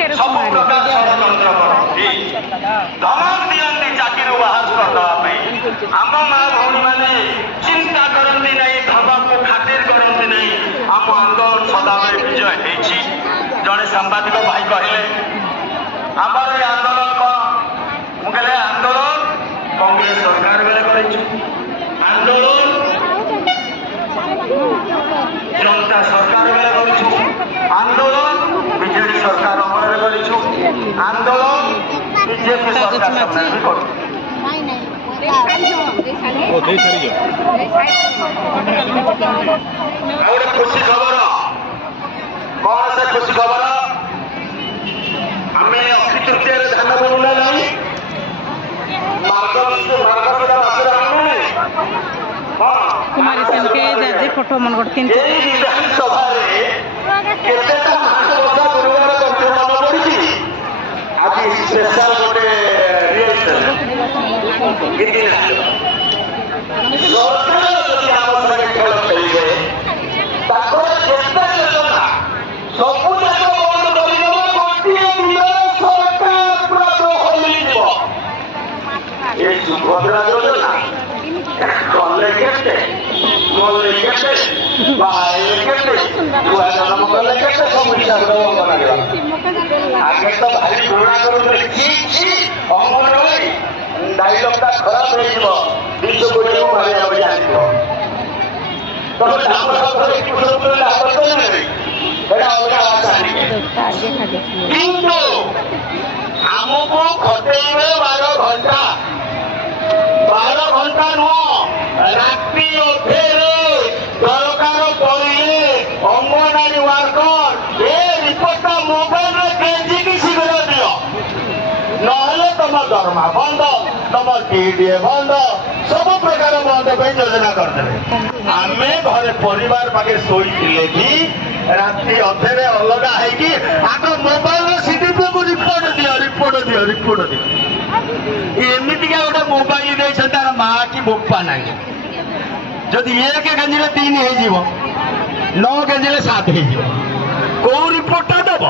ସବୁ ପ୍ରକାର ଷଡ଼ଯନ୍ତ୍ର କରନ୍ତି ଧମକ ଦିଅନ୍ତି ଚାକିରିରୁ ବାହାର କରିଦେବା ପାଇଁ। ଆମ ମା ଭଉଣୀମାନେ ଚିନ୍ତା କରନ୍ତି ନାହିଁ, ଧମକକୁ ଖାତିର କରନ୍ତି ନାହିଁ। ଆମ ଆନ୍ଦୋଳନ ସଦାବେଳେ ବିଜୟ ହେଇଛି। ଜଣେ ସାମ୍ବାଦିକ ଭାଇ କହିଲେ ଆମର ଏ ଆନ୍ଦୋଳନ କ'ଣ? ମୁଁ କହିଲେ ଆନ୍ଦୋଳନ କଂଗ୍ରେସ ସରକାର ବେଳେ କରିଛୁ, ଆନ୍ଦୋଳନ जनता सरकार बेले करिछु, आंदोलन बीजेपी सरकार अमल करिछु, आंदोलन बीजेपी सरकार समय भी करू। और खुशी खबर कौन से खुशी खबर आम अक्षय तृतीय धान बुणुना नहीं कुमारी सेन के जाजे फोटो मन करथिन विधानसभा रे केतेटा महासभा गुरुवार कंट्रोल मन पड़िछि। आज स्पेशल गोटे रिहर्सल किति ना सरकार जदि आम संगे खेल खेलिबे ताकर जेते योजना सबु जाक बंद करिदेब। गोटिए दिन सरकार पूरा दखल जीव। ए सुभद्रा योजना कले केते मोले केते बाए केते दुआ जन्म कले केते सब हिसाब रो बनाइबा। आगे तो भारी पुराना करू छी अंगनवाड़ी डायलॉगटा खराब हो जीवो 200 कोटी को मारे जाबे जानिबो तो दाम सब कुछ तो लाभ तो नहीं एटा अलगा बात आनी किंतु हमको खटेइबे 12 घंटा नुह राति अधेरे सरकार पड़े अंगनवाड़ी वर्कर ए रिपोर्ट मोबाइल में केजी की शीघ्र दियो नहले तुम दरमा बंद तुम टीडीए बंद सब प्रकार बंद योजना करदे। आम घरे परिवार पाखे शोले भी राति अधेरे अलगा है आग मोबाइल सीडीपी को रिपोर्ट दियो एमतीका गोटे मोबाइल दे तार माँ की बोपा ना जदि 1 केजी 3 हो 9 केजी 7 हो रिपोर्टा दब।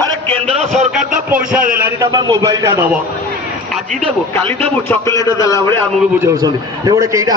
अरे केंद्र सरकार तो पैसा देलानी तब मोबाइल टा दब आज देबू काली देबू चॉकलेट देला बेले आमको बुझाऊँ गोटे कईटा